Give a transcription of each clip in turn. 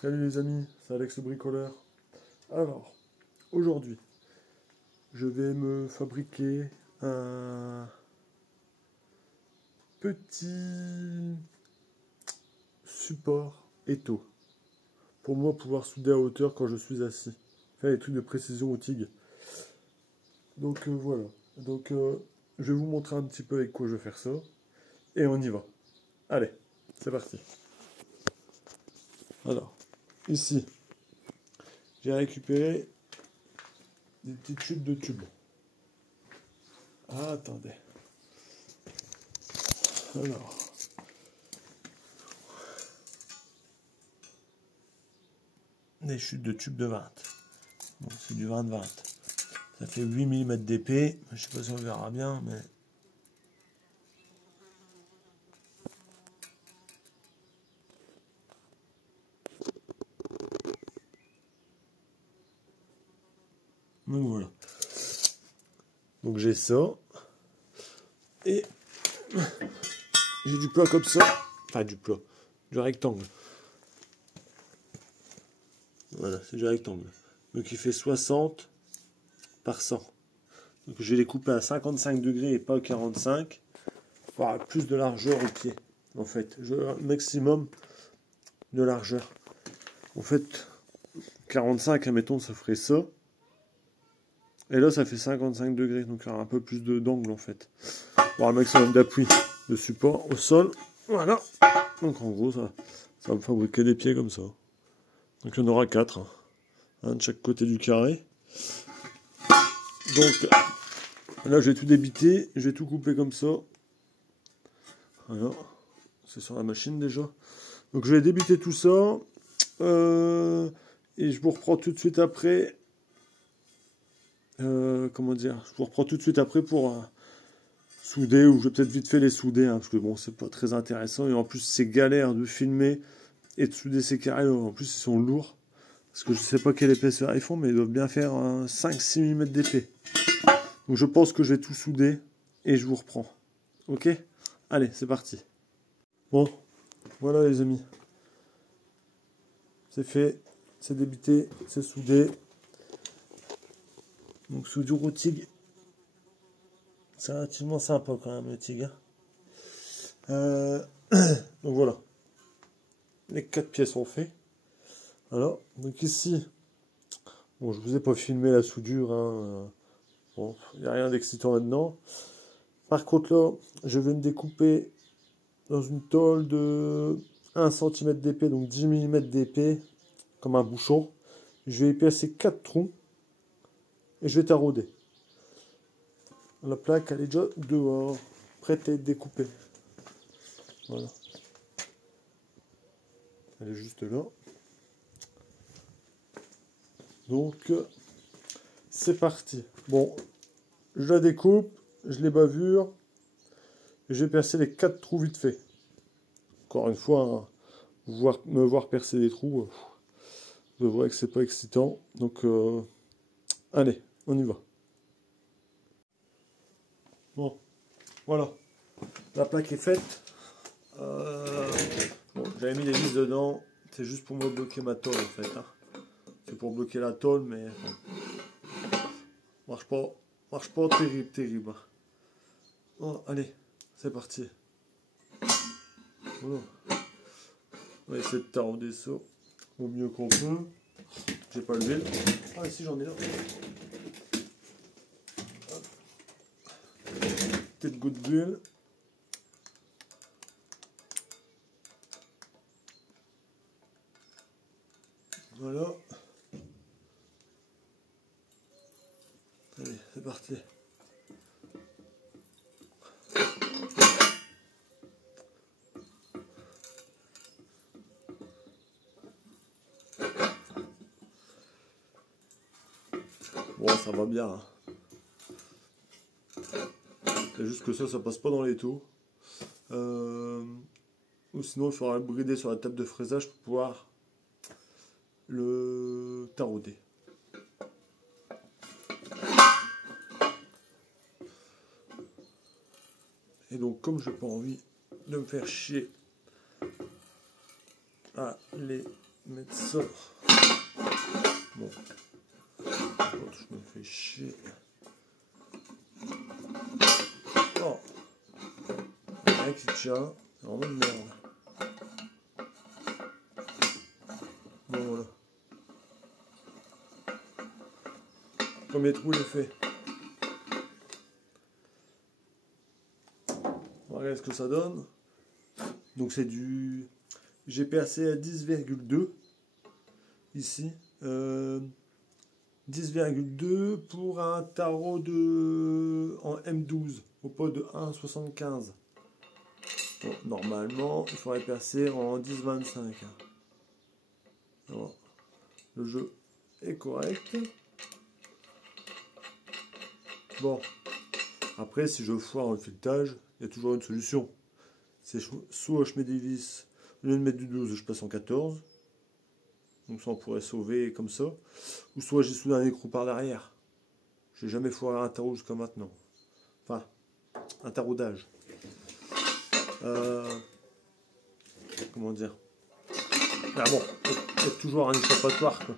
Salut les amis, c'est Alex le bricoleur. Alors, aujourd'hui, je vais me fabriquer un petit support étau pour moi pouvoir souder à hauteur quand je suis assis. Faire des trucs de précision au TIG. Donc voilà. Donc je vais vous montrer un petit peu avec quoi je vais faire ça. Et on y va. Allez, c'est parti. Alors, ici, j'ai récupéré des petites chutes de tubes. Ah, attendez. Alors, des chutes de tubes de 20. Bon, c'est du 20-20. Ça fait 8 mm d'épée. Je sais pas si on verra bien, mais... Donc voilà. Donc j'ai ça. Et j'ai du plat comme ça. Enfin du plat. Du rectangle. Voilà, c'est du rectangle. Donc il fait 60 par 100. Donc je vais les couper à 55 degrés et pas à 45. Pour avoir plus de largeur au pied. En fait, je veux un maximum de largeur. En fait, 45, admettons, ça ferait ça. Et là, ça fait 55 degrés. Donc il y aura un peu plus d'angle en fait. Pour avoir un maximum d'appui de support au sol. Voilà. Donc en gros, ça va me fabriquer des pieds comme ça. Donc il y en aura 4. Un de chaque côté du carré. Donc là, je vais tout débiter. Je vais tout couper comme ça. Voilà. C'est sur la machine déjà. Donc je vais débiter tout ça. Et je vous reprends tout de suite après. Comment dire? Je vous reprends tout de suite après pour souder, ou je vais peut-être vite fait les souder, hein, parce que bon, c'est pas très intéressant. Et en plus, c'est galère de filmer et de souder ces carrés. En plus, ils sont lourds. Parce que je sais pas quelle épaisseur ils font, mais ils doivent bien faire 5-6 mm d'épée. Donc je pense que je vais tout souder et je vous reprends. Ok? Allez, c'est parti. Bon, voilà les amis. C'est fait, c'est débité, c'est soudé. Donc soudure au TIG. C'est relativement sympa quand même le TIG. Donc voilà. Les 4 pièces sont faits. Alors, donc ici, bon, je vous ai pas filmé la soudure. Hein, bon, il n'y a rien d'excitant là-dedans. Par contre là, je vais me découper dans une tôle de 1 cm d'épée, donc 10 mm d'épée, comme un bouchon. Je vais y percer 4 trous et je vais tarauder. La plaque, elle est déjà dehors, prête à être découpée. Voilà. Elle est juste là. Donc, c'est parti. Bon, je la découpe, je les bavure. Je vais percer les 4 trous vite fait. Encore une fois, hein, me voir percer des trous, vous verrez que c'est pas excitant. Donc, allez, on y va. Bon, voilà. La plaque est faite. Bon, j'avais mis les vis dedans. C'est juste pour me bloquer ma tôle en fait. Hein. C'est pour bloquer la tôle, mais marche pas terrible. Oh, allez, c'est parti. Voilà. On va essayer de tarauder ça au mieux qu'on peut. J'ai pas levé. Ah, si, j'en ai là. Petite goutte d'huile. Voilà. Allez, c'est parti. Bon, ça va bien. Hein. C'est juste que ça passe pas dans les taux. Ou sinon, il faudra le brider sur la table de fraisage pour pouvoir le tarauder. Et donc, comme je n'ai pas envie de me faire chier à les mettre ça. Bon. Je me fais chier. Oh. Rien qui tient. C'est vraiment de merde. Bon voilà. Premier trou il est fait. On va regarder ce que ça donne. Donc c'est du... J'ai percé à 10,2 ici. 10,2 pour un tarot en M12 au pot de 1,75. Bon, normalement, il faudrait percer en 10,25. Le jeu est correct. Bon, après, si je foire le filetage, il y a toujours une solution. C'est soit je mets des vis, au lieu de mettre du 12, je passe en 14. Donc ça, on pourrait sauver comme ça. Ou soit j'ai soudé un écrou par derrière. J'ai jamais foiré un tarot jusqu'à maintenant. Enfin, un taraudage. Comment dire? Ah bon, il y a toujours un échappatoire, quoi.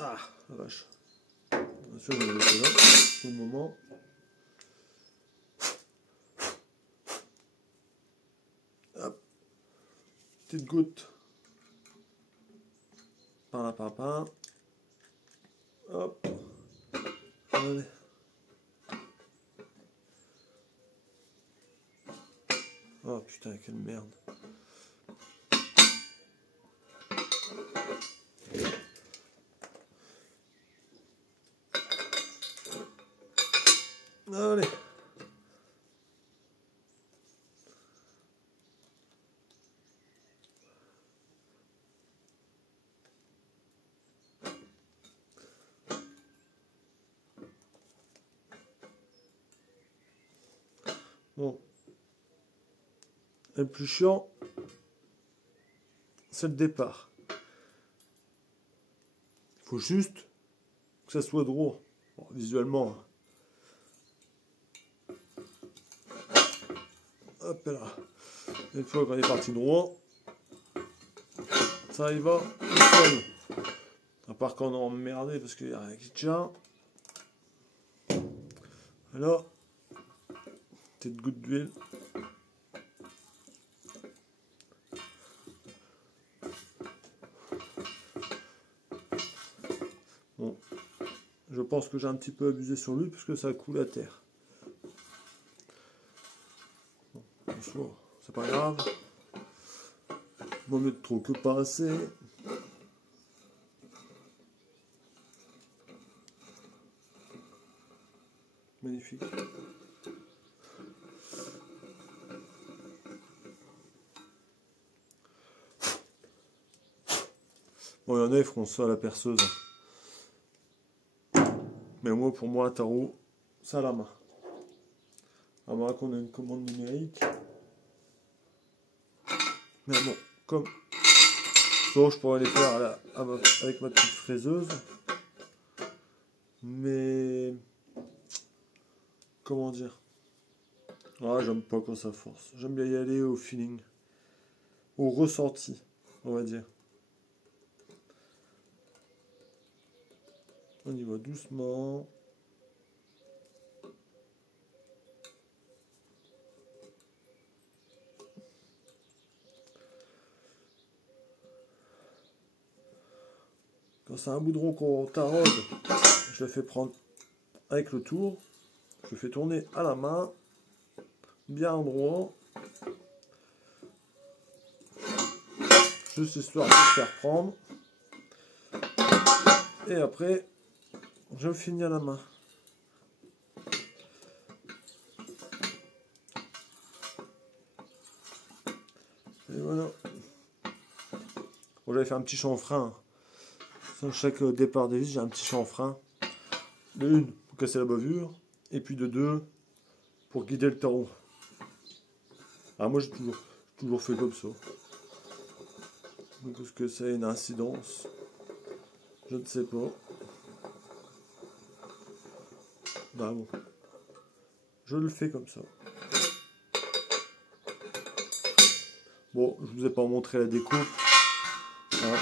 Ah, la vache. Bien sûr, je vais laisser là, pour le moment. Hop. Petite goutte. Par là, par là. Hop. Allez. Oh putain, quelle merde. Allez. Bon. Le plus chiant, c'est le départ. Il faut juste que ça soit droit. Bon, visuellement. Hop là. Une fois qu'on est parti droit, ça y va nickel. À part qu'on est emmerdé parce qu'il n'y a rien qui tient. Alors, petite goutte d'huile. Bon, je pense que j'ai un petit peu abusé sur lui parce que ça coule à terre. Bon, bonsoir, c'est pas grave. Vaut mieux de trop que pas assez. Magnifique. Bon, il y en a, ils feront ça à la perceuse. Mais moi, pour moi, un tarot, ça à la main. À moins qu'on ait une commande numérique. Mais bon, comme ça, je pourrais les faire avec ma petite fraiseuse. Mais comment dire? Ah, j'aime pas quand ça force. J'aime bien y aller au feeling, au ressenti, on va dire. On y va doucement. Quand c'est un boudron qu'on taraude, je le fais prendre avec le tour. Je le fais tourner à la main, bien droit. Juste histoire de le faire prendre. Et après, je finis à la main. Et voilà. Bon, j'avais fait un petit chanfrein. Sur chaque départ des vis, j'ai un petit chanfrein. De une, pour casser la bavure. Et puis de deux, pour guider le tarot. Ah, moi, j'ai toujours fait comme ça. Donc, est-ce que ça a une incidence? Je ne sais pas. Bah bon. Je le fais comme ça. Bon, je vous ai pas montré la découpe. Hein.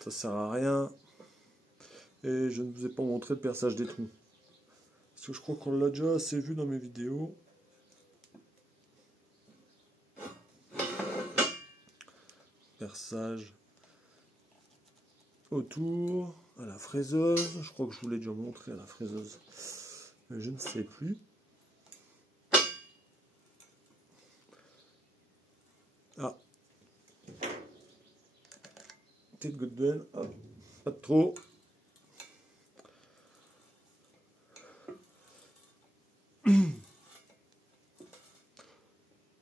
Ça sert à rien. Et je ne vous ai pas montré le perçage des trous. Parce que je crois qu'on l'a déjà assez vu dans mes vidéos. Perçage autour, à la fraiseuse. Je crois que je vous l'ai déjà montré à la fraiseuse. Mais je ne sais plus. Ah. Petite goutte d'huile. Pas de trop.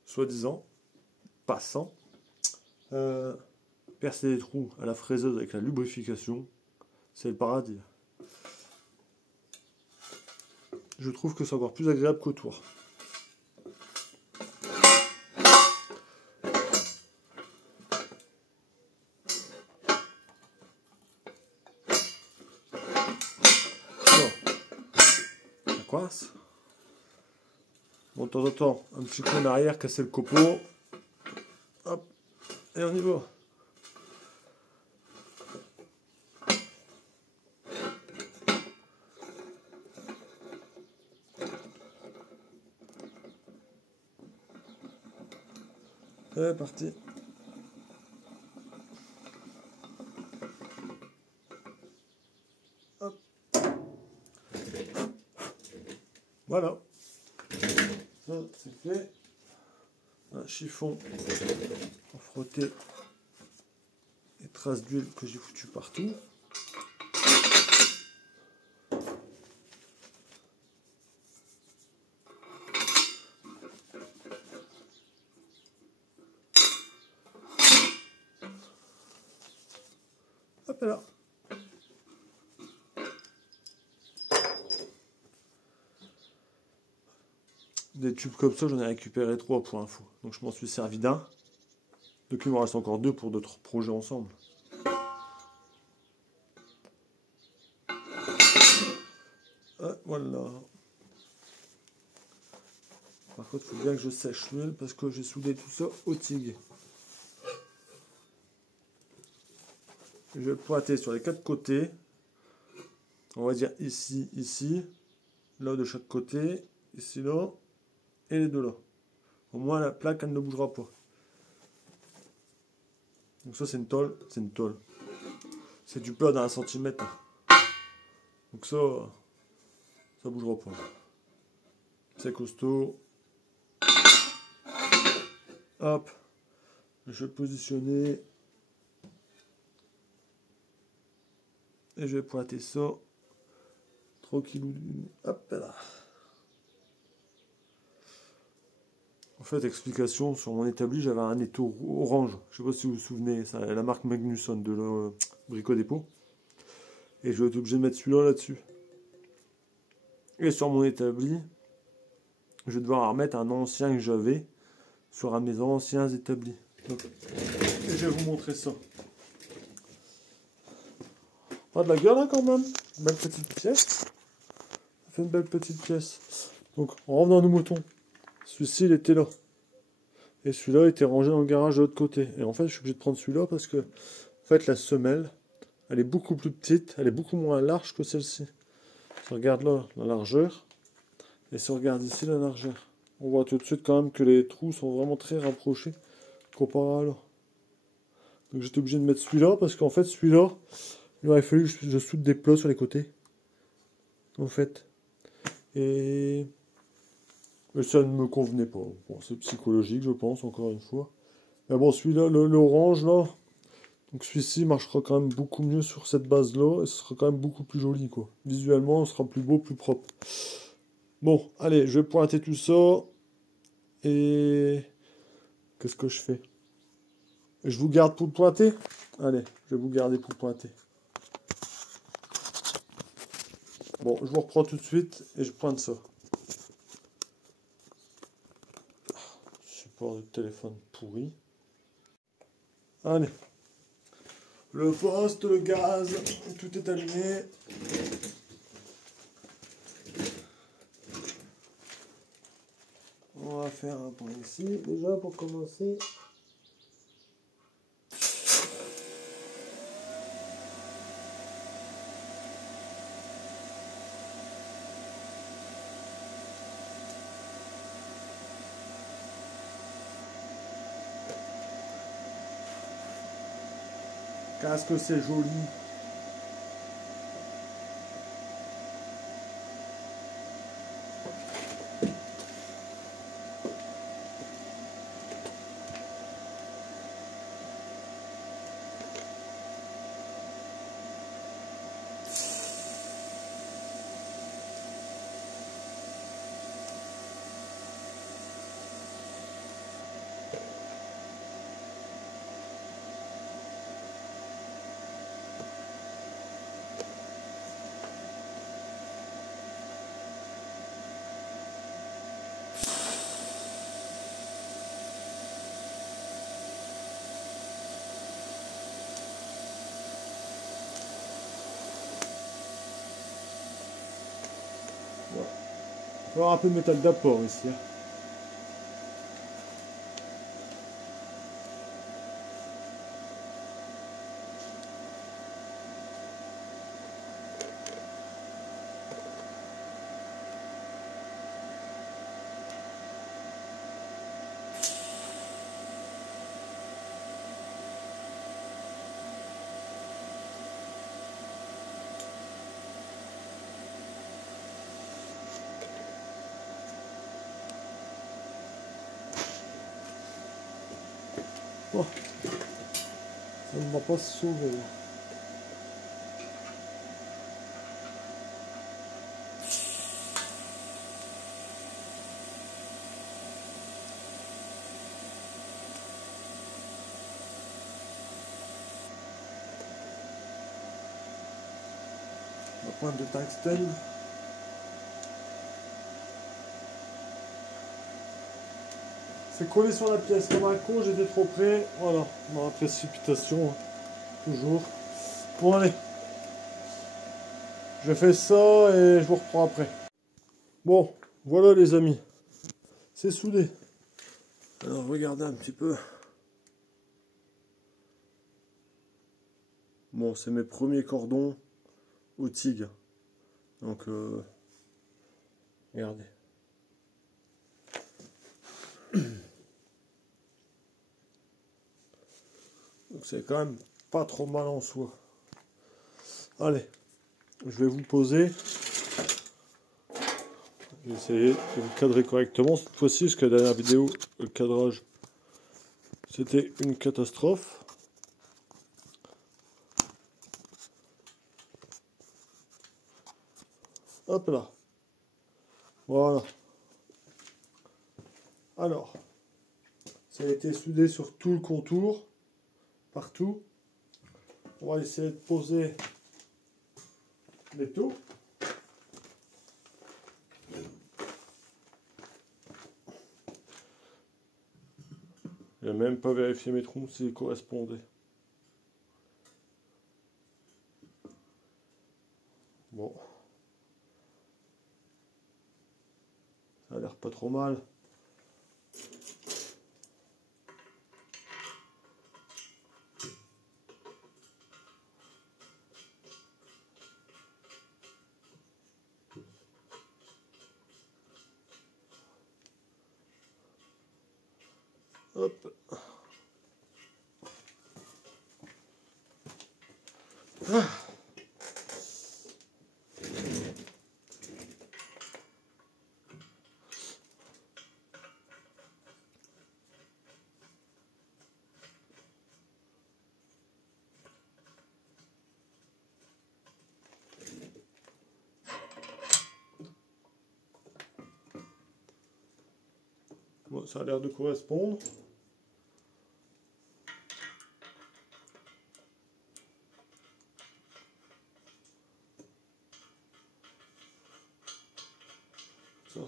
Soi-disant. Passant. Percer des trous à la fraiseuse avec la lubrification, c'est le paradis. Je trouve que c'est encore plus agréable qu'autour. Ça coince. Bon, de temps en temps, un petit coup en arrière, casser le copeau. Hop, et on y va. C'est parti. Hop. Voilà. Ça, c'est fait. Un chiffon pour frotter les traces d'huile que j'ai foutues partout. Hop là. Des tubes comme ça, j'en ai récupéré 3 pour info. Donc je m'en suis servi d'un. Donc il me reste encore 2 pour d'autres projets ensemble. Ah, voilà. Par contre, il faut bien que je sèche l'huile parce que j'ai soudé tout ça au TIG. Je vais pointer sur les 4 côtés. On va dire ici, ici. Là de chaque côté. Ici, là. Et les deux là. Au moins la plaque, elle ne bougera pas. Donc ça, c'est une tôle. C'est une tôle. C'est du plat d'un centimètre. Donc ça bougera pas. C'est costaud. Hop. Je vais positionner. Et je vais pointer ça. Tranquillou. Hop là. En fait, explication, sur mon établi, j'avais un étau orange. Je ne sais pas si vous vous souvenez, c'est la marque Magnusson de la Brico Dépôt. Et je vais être obligé de mettre celui-là là-dessus. Et sur mon établi, je vais devoir remettre un ancien que j'avais sur un de mes anciens établis. Donc, et je vais vous montrer ça. Pas de la gueule hein, quand même. Belle petite pièce. Ça fait une belle petite pièce. Donc, on rentre dans nos moutons. Celui-ci, il était là. Et celui-là était rangé dans le garage de l'autre côté. Et en fait, je suis obligé de prendre celui-là parce que, en fait, la semelle, elle est beaucoup plus petite, elle est beaucoup moins large que celle-ci. Si on regarde là, la largeur, et si on regarde ici, la largeur, on voit tout de suite quand même que les trous sont vraiment très rapprochés comparé à là. Donc j'étais obligé de mettre celui-là parce qu'en fait, celui-là, il aurait fallu que je soude des plots sur les côtés. En fait. Et ça ne me convenait pas. Bon, c'est psychologique, je pense, encore une fois. Mais bon, celui-là, l'orange, là, donc celui-ci marchera quand même beaucoup mieux sur cette base-là, et ce sera quand même beaucoup plus joli, quoi. Visuellement, ce sera plus beau, plus propre. Bon, allez, je vais pointer tout ça, et qu'est-ce que je fais? Je vous garde pour pointer? Allez, je vais vous garder pour pointer. Bon, je vous reprends tout de suite, et je pointe ça. Support de téléphone pourri. Allez. Le poste, le gaz, tout est allumé. On va faire un point ici. Déjà, pour commencer. Qu'est-ce que c'est joli. Il va y avoir un peu de métal d'apport ici. Oh, ça ne va pas se sauver. La pointe de tungstène. C'est collé sur la pièce comme un con, j'étais trop près. Voilà, dans la précipitation, toujours. Bon allez, je fais ça et je vous reprends après. Bon, voilà les amis, c'est soudé. Alors regardez un petit peu. Bon, c'est mes premiers cordons au tigre. Donc, regardez. Donc c'est quand même pas trop mal en soi. Allez, je vais vous poser. J'ai essayé de me cadrer correctement cette fois-ci, parce que la dernière vidéo, le cadrage, c'était une catastrophe. Hop là. Voilà. Alors, ça a été soudé sur tout le contour, partout. On va essayer de poser les taux. Je n'ai même pas vérifié mes trous s'ils correspondaient. Bon. Ça a l'air pas trop mal. Hop. Ah. Bon, ça a l'air de correspondre.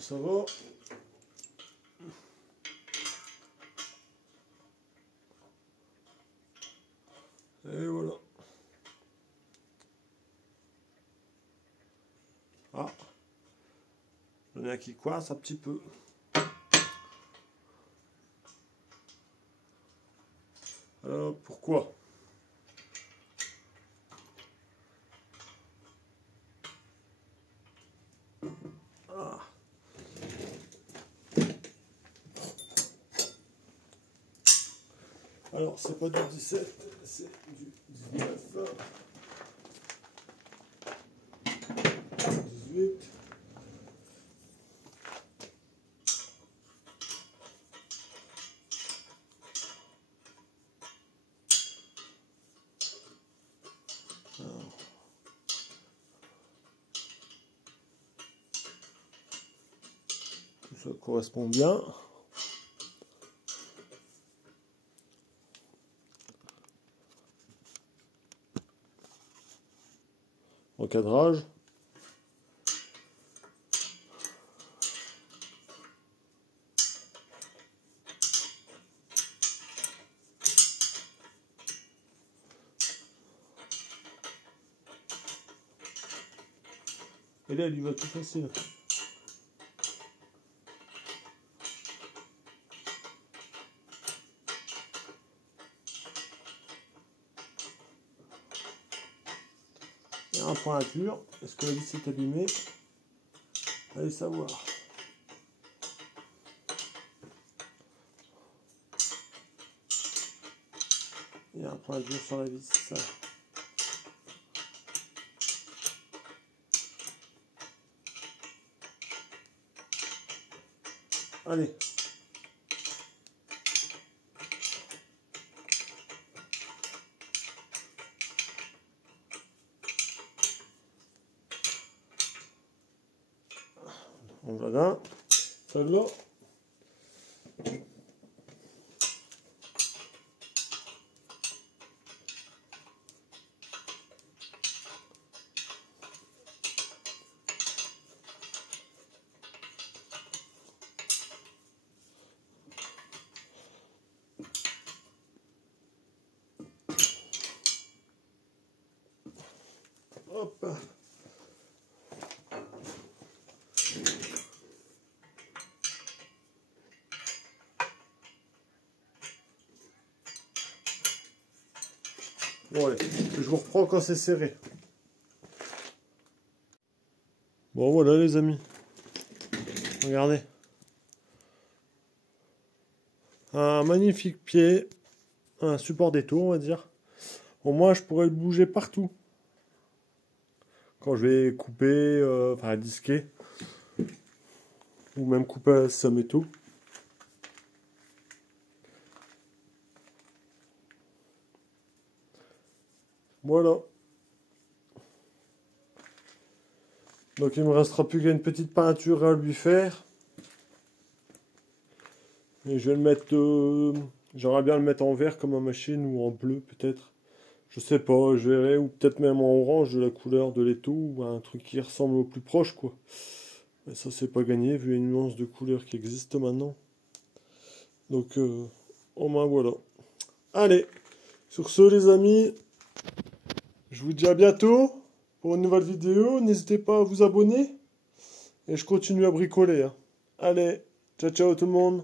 Ça va. Et voilà. Ah. Il y en a qui coincent un petit peu. Alors, pourquoi? Ah. Alors, c'est pas du 17, c'est du 19. 18. Ça correspond bien. Encadrage. Et là, il y va tout facile. Il y a un pointure. Est-ce que la vis est abîmée? Allez savoir. Il y a un pointure sur la vis. Ça. Allez. Voilà. Celle-là. Hop. Bon allez, je vous reprends quand c'est serré. Bon voilà les amis. Regardez. Un magnifique pied. Un support d'étau on va dire. Au moins je pourrais le bouger partout. Quand je vais couper, enfin disquer. Ou même couper à la somme et tout. Voilà. Donc il me restera plus qu'une petite peinture à lui faire. Et je vais le mettre... J'aimerais bien le mettre en vert comme en machine ou en bleu peut-être. Je sais pas, je verrai. Ou peut-être même en orange de la couleur de l'étau. Ou un truc qui ressemble au plus proche quoi. Mais ça c'est pas gagné vu les nuances de couleurs qui existent maintenant. Donc au moins voilà. Allez, sur ce les amis, je vous dis à bientôt pour une nouvelle vidéo. N'hésitez pas à vous abonner. Et je continue à bricoler. Hein. Allez, ciao ciao tout le monde.